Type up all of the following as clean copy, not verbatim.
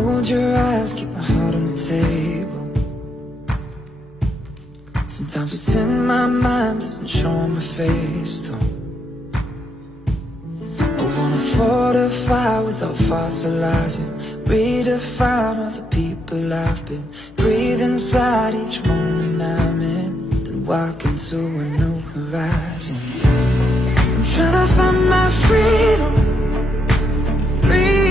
hold your eyes, keep my heart on the table. Sometimes what's in my mind doesn't show on my face, though. I wanna fortify without fossilizing, redefine all the people I've been. Breathe inside each moment I'm in, then walk into a new horizon. I'm trying to find my freedom, freedom.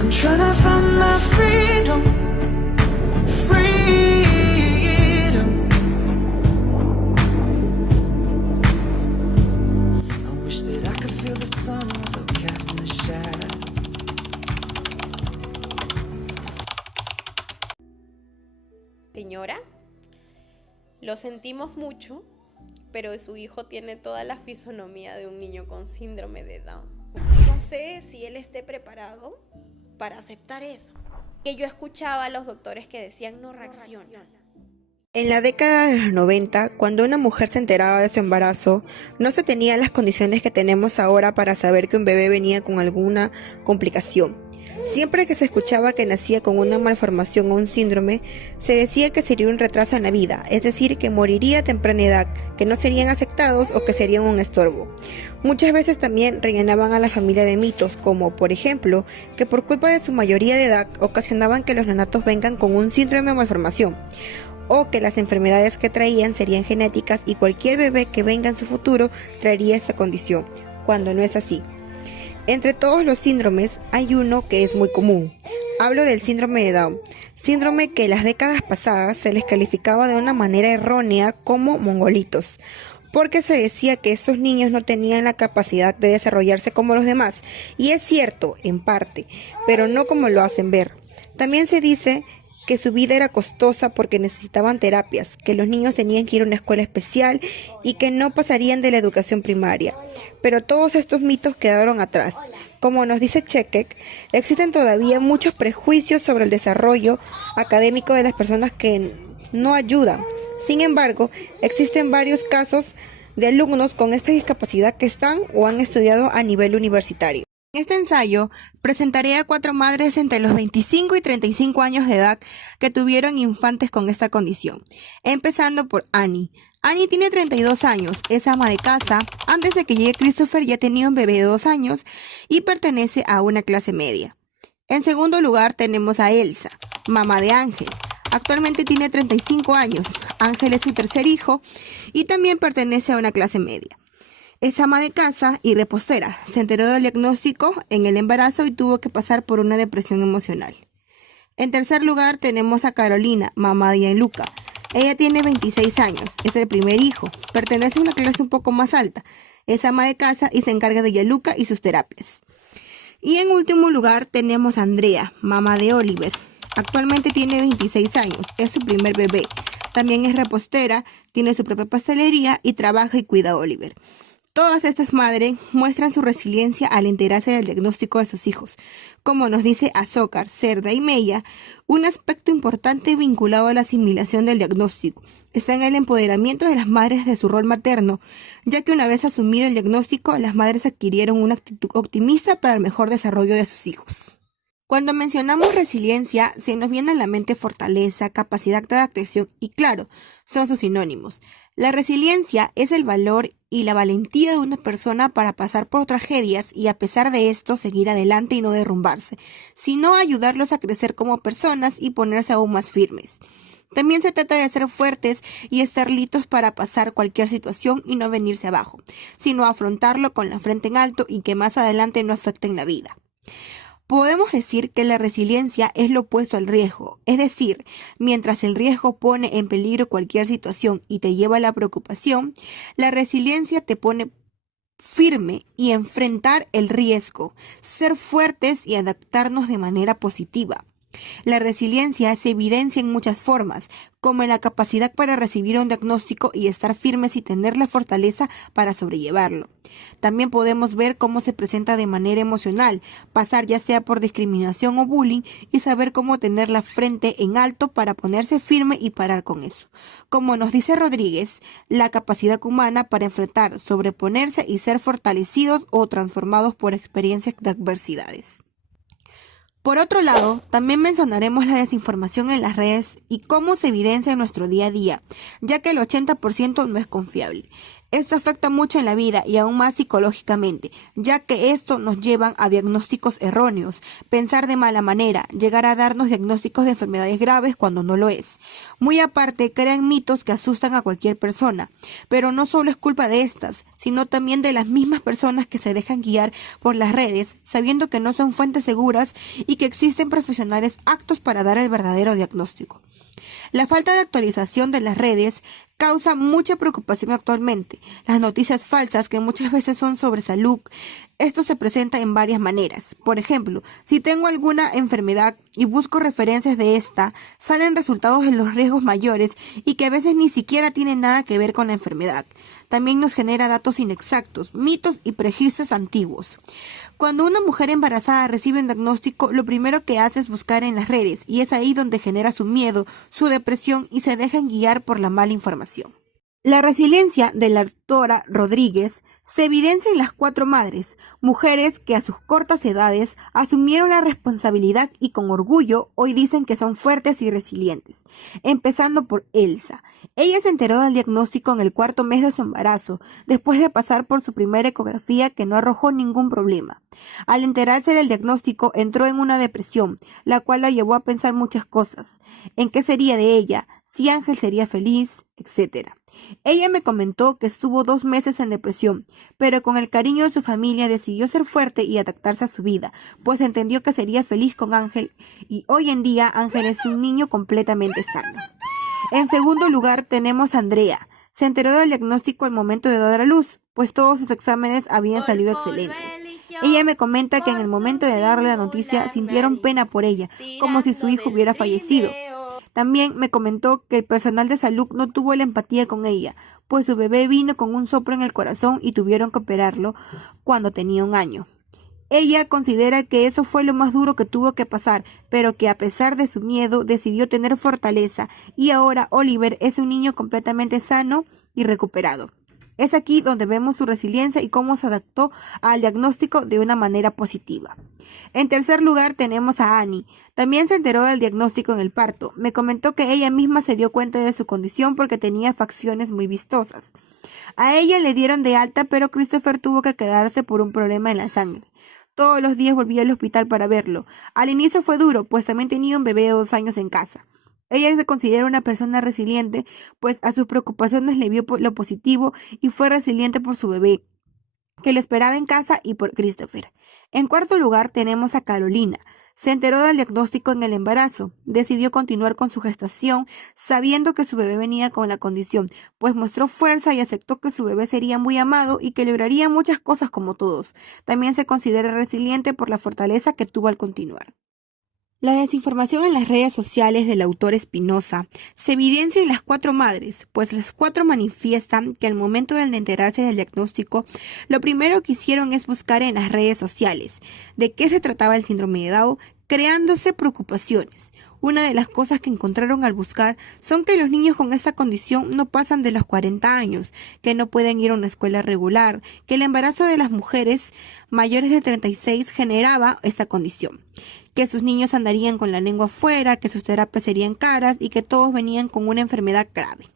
I'm trying to find my freedom, freedom. I wish that I could feel the sun without casting a shadow. Señora, lo sentimos mucho, pero su hijo tiene toda la fisonomía de un niño con síndrome de Down. No sé si él esté preparado para aceptar eso. Que yo escuchaba a los doctores que decían no reacciona. En la década de los 90, cuando una mujer se enteraba de su embarazo, no se tenían las condiciones que tenemos ahora para saber que un bebé venía con alguna complicación. Siempre que se escuchaba que nacía con una malformación o un síndrome, se decía que sería un retraso en la vida, es decir, que moriría a temprana edad, que no serían aceptados o que serían un estorbo. Muchas veces también rellenaban a la familia de mitos, como por ejemplo, que por culpa de su mayoría de edad ocasionaban que los neonatos vengan con un síndrome o malformación, o que las enfermedades que traían serían genéticas y cualquier bebé que venga en su futuro traería esta condición, cuando no es así. Entre todos los síndromes hay uno que es muy común. Hablo del síndrome de Down, síndrome que en las décadas pasadas se les calificaba de una manera errónea como mongolitos, porque se decía que estos niños no tenían la capacidad de desarrollarse como los demás, y es cierto, en parte, pero no como lo hacen ver. También se dice que su vida era costosa porque necesitaban terapias, que los niños tenían que ir a una escuela especial y que no pasarían de la educación primaria. Pero todos estos mitos quedaron atrás. Como nos dice Chequek, existen todavía muchos prejuicios sobre el desarrollo académico de las personas que no ayudan. Sin embargo, existen varios casos de alumnos con esta discapacidad que están o han estudiado a nivel universitario. En este ensayo presentaré a 4 madres entre los 25 y 35 años de edad que tuvieron infantes con esta condición, empezando por Annie. Annie tiene 32 años, es ama de casa, antes de que llegue Christopher ya tenía un bebé de 2 años y pertenece a una clase media. En segundo lugar tenemos a Elsa, mamá de Ángel. Actualmente tiene 35 años, Ángel es su tercer hijo y también pertenece a una clase media. Es ama de casa y repostera. Se enteró del diagnóstico en el embarazo y tuvo que pasar por una depresión emocional. En tercer lugar tenemos a Carolina, mamá de Gianluca. Ella tiene 26 años, es el primer hijo, pertenece a una clase un poco más alta. Es ama de casa y se encarga de Gianluca y sus terapias. Y en último lugar tenemos a Andrea, mamá de Oliver. Actualmente tiene 26 años, es su primer bebé. También es repostera, tiene su propia pastelería y trabaja y cuida a Oliver. Todas estas madres muestran su resiliencia al enterarse del diagnóstico de sus hijos. Como nos dice Azócar, Cerda y Mella, un aspecto importante vinculado a la asimilación del diagnóstico está en el empoderamiento de las madres de su rol materno, ya que una vez asumido el diagnóstico, las madres adquirieron una actitud optimista para el mejor desarrollo de sus hijos. Cuando mencionamos resiliencia, se nos viene a la mente fortaleza, capacidad de adaptación y claro, son sus sinónimos. La resiliencia es el valor y la valentía de una persona para pasar por tragedias y a pesar de esto seguir adelante y no derrumbarse, sino ayudarlos a crecer como personas y ponerse aún más firmes. También se trata de ser fuertes y estar listos para pasar cualquier situación y no venirse abajo, sino afrontarlo con la frente en alto y que más adelante no afecten la vida. Podemos decir que la resiliencia es lo opuesto al riesgo, es decir, mientras el riesgo pone en peligro cualquier situación y te lleva a la preocupación, la resiliencia te pone firme y enfrentar el riesgo, ser fuertes y adaptarnos de manera positiva. La resiliencia se evidencia en muchas formas, como en la capacidad para recibir un diagnóstico y estar firmes y tener la fortaleza para sobrellevarlo. También podemos ver cómo se presenta de manera emocional, pasar ya sea por discriminación o bullying y saber cómo tener la frente en alto para ponerse firme y parar con eso. Como nos dice Rodríguez, la capacidad humana para enfrentar, sobreponerse y ser fortalecidos o transformados por experiencias de adversidades. Por otro lado, también mencionaremos la desinformación en las redes y cómo se evidencia en nuestro día a día, ya que el 80% no es confiable. Esto afecta mucho en la vida y aún más psicológicamente, ya que esto nos lleva a diagnósticos erróneos, pensar de mala manera, llegar a darnos diagnósticos de enfermedades graves cuando no lo es. Muy aparte, crean mitos que asustan a cualquier persona, pero no solo es culpa de estas, sino también de las mismas personas que se dejan guiar por las redes, sabiendo que no son fuentes seguras y que existen profesionales aptos para dar el verdadero diagnóstico. La falta de actualización de las redes causa mucha preocupación actualmente. Las noticias falsas, que muchas veces son sobre salud, esto se presenta en varias maneras. Por ejemplo, si tengo alguna enfermedad y busco referencias de esta, salen resultados de los riesgos mayores y que a veces ni siquiera tienen nada que ver con la enfermedad. También nos genera datos inexactos, mitos y prejuicios antiguos. Cuando una mujer embarazada recibe un diagnóstico, lo primero que hace es buscar en las redes y es ahí donde genera su miedo, su depresión y se dejan guiar por la mala información. La resiliencia de la doctora Rodríguez se evidencia en las 4 madres, mujeres que a sus cortas edades asumieron la responsabilidad y con orgullo hoy dicen que son fuertes y resilientes, empezando por Elsa. Ella se enteró del diagnóstico en el 4.º mes de su embarazo, después de pasar por su primera ecografía que no arrojó ningún problema. Al enterarse del diagnóstico entró en una depresión, la cual la llevó a pensar muchas cosas, en qué sería de ella, si Ángel sería feliz, etc. Ella me comentó que estuvo 2 meses en depresión, pero con el cariño de su familia decidió ser fuerte y adaptarse a su vida, pues entendió que sería feliz con Ángel y hoy en día Ángel es un niño completamente sano. En segundo lugar tenemos a Andrea. Se enteró del diagnóstico al momento de dar a luz, pues todos sus exámenes habían salido excelentes. Ella me comenta que en el momento de darle la noticia sintieron pena por ella, como si su hijo hubiera fallecido. También me comentó que el personal de salud no tuvo la empatía con ella, pues su bebé vino con un soplo en el corazón y tuvieron que operarlo cuando tenía 1 año. Ella considera que eso fue lo más duro que tuvo que pasar, pero que a pesar de su miedo decidió tener fortaleza y ahora Oliver es un niño completamente sano y recuperado. Es aquí donde vemos su resiliencia y cómo se adaptó al diagnóstico de una manera positiva. En tercer lugar tenemos a Annie. También se enteró del diagnóstico en el parto. Me comentó que ella misma se dio cuenta de su condición porque tenía facciones muy vistosas. A ella le dieron de alta, pero Christopher tuvo que quedarse por un problema en la sangre. Todos los días volvía al hospital para verlo. Al inicio fue duro, pues también tenía un bebé de 2 años en casa. Ella se considera una persona resiliente, pues a sus preocupaciones le vio lo positivo y fue resiliente por su bebé, que lo esperaba en casa, y por Christopher. En cuarto lugar tenemos a Carolina. Se enteró del diagnóstico en el embarazo. Decidió continuar con su gestación, sabiendo que su bebé venía con la condición, pues mostró fuerza y aceptó que su bebé sería muy amado y que lograría muchas cosas como todos. También se considera resiliente por la fortaleza que tuvo al continuar. La desinformación en las redes sociales del autor Espinosa se evidencia en las 4 madres, pues las 4 manifiestan que al momento de enterarse del diagnóstico, lo primero que hicieron es buscar en las redes sociales de qué se trataba el síndrome de Down, creándose preocupaciones. Una de las cosas que encontraron al buscar son que los niños con esta condición no pasan de los 40 años, que no pueden ir a una escuela regular, que el embarazo de las mujeres mayores de 36 generaba esta condición, que sus niños andarían con la lengua afuera, que sus terapias serían caras y que todos venían con una enfermedad grave.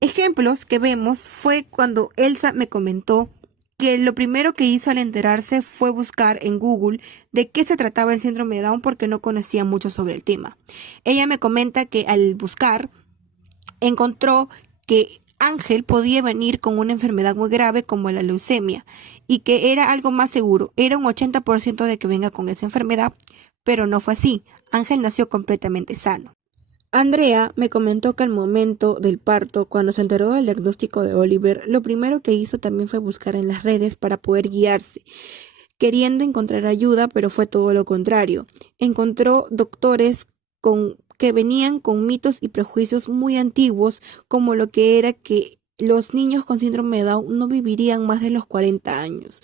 Ejemplos que vemos fue cuando Elsa me comentó que lo primero que hizo al enterarse fue buscar en Google de qué se trataba el síndrome de Down porque no conocía mucho sobre el tema. Ella me comenta que al buscar encontró que Ángel podía venir con una enfermedad muy grave como la leucemia y que era algo más seguro, era un 80% de que venga con esa enfermedad, pero no fue así. Ángel nació completamente sano. Andrea me comentó que al momento del parto, cuando se enteró del diagnóstico de Oliver, lo primero que hizo también fue buscar en las redes para poder guiarse, queriendo encontrar ayuda, pero fue todo lo contrario. Encontró doctores que venían con mitos y prejuicios muy antiguos, como lo que era que los niños con síndrome de Down no vivirían más de los 40 años,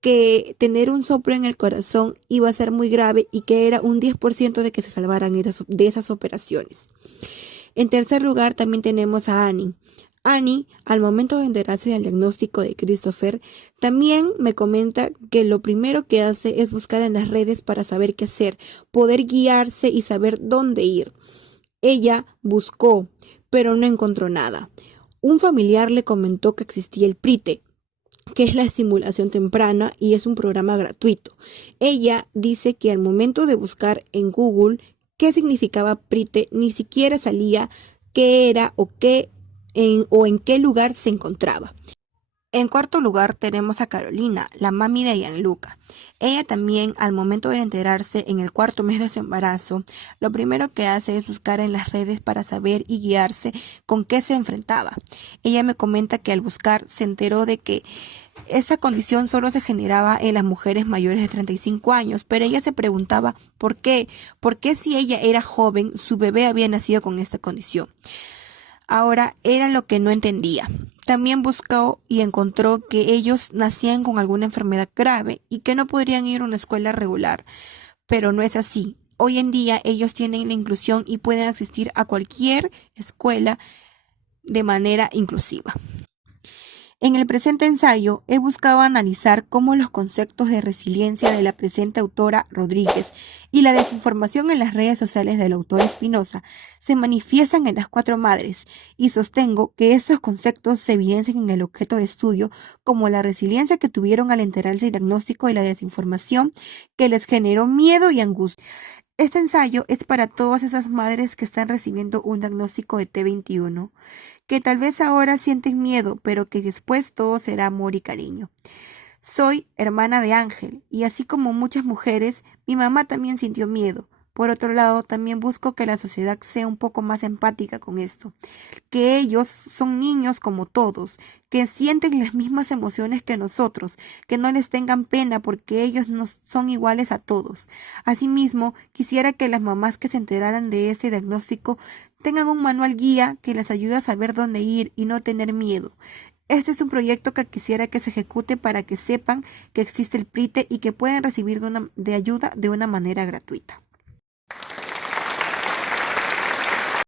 que tener un soplo en el corazón iba a ser muy grave y que era un 10% de que se salvaran de esas operaciones. En tercer lugar, también tenemos a Annie. Annie, al momento de enterarse del diagnóstico de Christopher, también me comenta que lo primero que hace es buscar en las redes para saber qué hacer, poder guiarse y saber dónde ir. Ella buscó, pero no encontró nada. Un familiar le comentó que existía el PRITE, que es la estimulación temprana y es un programa gratuito. Ella dice que al momento de buscar en Google qué significaba PRITE, ni siquiera salía qué era o en qué lugar se encontraba. En cuarto lugar tenemos a Carolina, la mami de Gianluca. Ella también, al momento de enterarse en el 4º mes de su embarazo, lo primero que hace es buscar en las redes para saber y guiarse con qué se enfrentaba. Ella me comenta que al buscar se enteró de que esta condición solo se generaba en las mujeres mayores de 35 años, pero ella se preguntaba ¿por qué? ¿Por qué si ella era joven, su bebé había nacido con esta condición? Ahora era lo que no entendía. También buscó y encontró que ellos nacían con alguna enfermedad grave y que no podrían ir a una escuela regular, pero no es así. Hoy en día ellos tienen la inclusión y pueden asistir a cualquier escuela de manera inclusiva. En el presente ensayo he buscado analizar cómo los conceptos de resiliencia de la presente autora Rodríguez y la desinformación en las redes sociales del autor Espinosa se manifiestan en las 4 madres y sostengo que estos conceptos se evidencian en el objeto de estudio como la resiliencia que tuvieron al enterarse del diagnóstico y la desinformación que les generó miedo y angustia. Este ensayo es para todas esas madres que están recibiendo un diagnóstico de T21, que tal vez ahora sienten miedo, pero que después todo será amor y cariño. Soy hermana de Ángel, y así como muchas mujeres, mi mamá también sintió miedo. Por otro lado, también busco que la sociedad sea un poco más empática con esto, que ellos son niños como todos, que sienten las mismas emociones que nosotros, que no les tengan pena porque ellos no son iguales a todos. Asimismo, quisiera que las mamás que se enteraran de este diagnóstico tengan un manual guía que les ayude a saber dónde ir y no tener miedo. Este es un proyecto que quisiera que se ejecute para que sepan que existe el PRITE y que pueden recibir de ayuda de una manera gratuita.